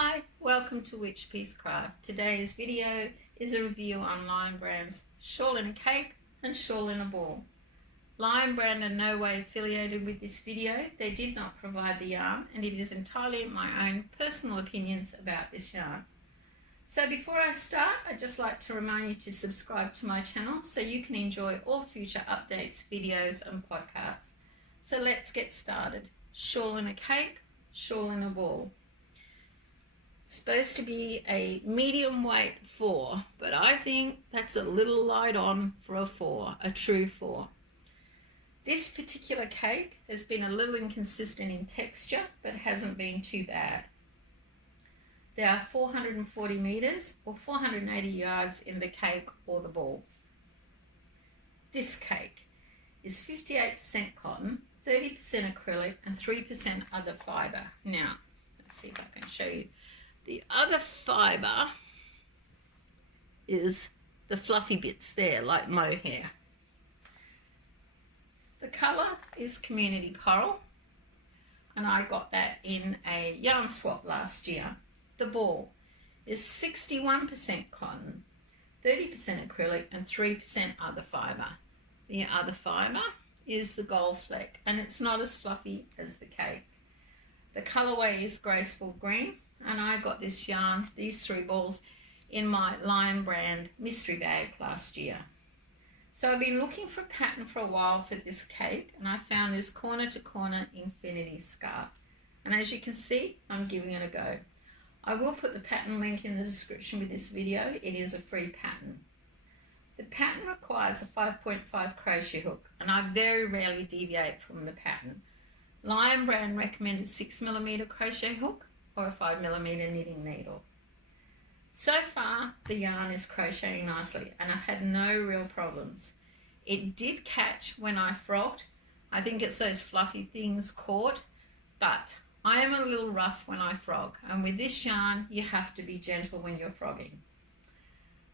Hi, welcome to Witch Piece Craft. Today's video is a review on Lion Brand's Shawl in a Cake and Shawl in a Ball. Lion Brand are no way affiliated with this video. They did not provide the yarn, and it is entirely my own personal opinions about this yarn. So before I start, I'd just like to remind you to subscribe to my channel so you can enjoy all future updates, videos and podcasts. So let's get started. Shawl in a Cake, Shawl in a Ball. Supposed to be a medium weight 4, but I think that's a little light on for a 4, a true 4. This particular cake has been a little inconsistent in texture, but hasn't been too bad. There are 440 meters or 480 yards in the cake or the ball. This cake is 58% cotton, 30% acrylic and 3% other fiber. Now, let's see if I can show you. The other fibre is the fluffy bits there, like mohair. The colour is Community Coral, and I got that in a yarn swap last year. The ball is 61% cotton, 30% acrylic and 3% other fibre. The other fibre is the gold fleck, and it's not as fluffy as the cake. The colourway is Graceful Green, and I got this yarn, these 3 balls, in my Lion Brand mystery bag last year. So I've been looking for a pattern for a while for this cake, and I found this corner to corner infinity scarf, and as you can see, I'm giving it a go. I will put the pattern link in the description with this video. It is a free pattern. The pattern requires a 5.5 crochet hook, and I very rarely deviate from the pattern. Lion Brand recommended 6mm crochet hook or a 5mm knitting needle. So far the yarn is crocheting nicely and I've had no real problems. It did catch when I frogged. I think it's those fluffy things caught, but I am a little rough when I frog, and with this yarn you have to be gentle when you're frogging.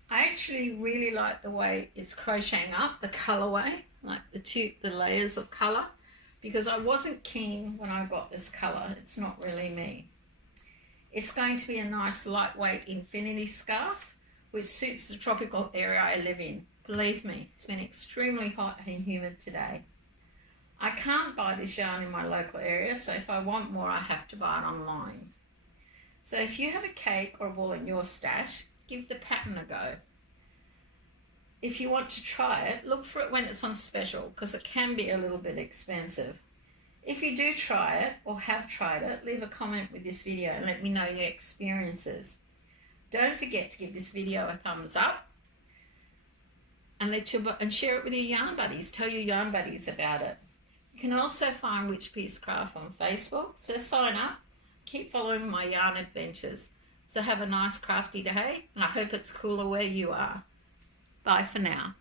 I actually really like the way it's crocheting up, the colourway, like the layers of colour, because I wasn't keen when I got this colour. It's not really me. It's going to be a nice lightweight infinity scarf which suits the tropical area I live in. Believe me, it's been extremely hot and humid today. I can't buy this yarn in my local area, so if I want more I have to buy it online. So if you have a cake or a ball in your stash, give the pattern a go. If you want to try it, look for it when it's on special, because it can be a little bit expensive. If you do try it or have tried it, leave a comment with this video and let me know your experiences. Don't forget to give this video a thumbs up and share it with your yarn buddies. Tell your yarn buddies about it. You can also find Witch Piece Craft on Facebook, so sign up. Keep following my yarn adventures. So have a nice crafty day, and I hope it's cooler where you are. Bye for now.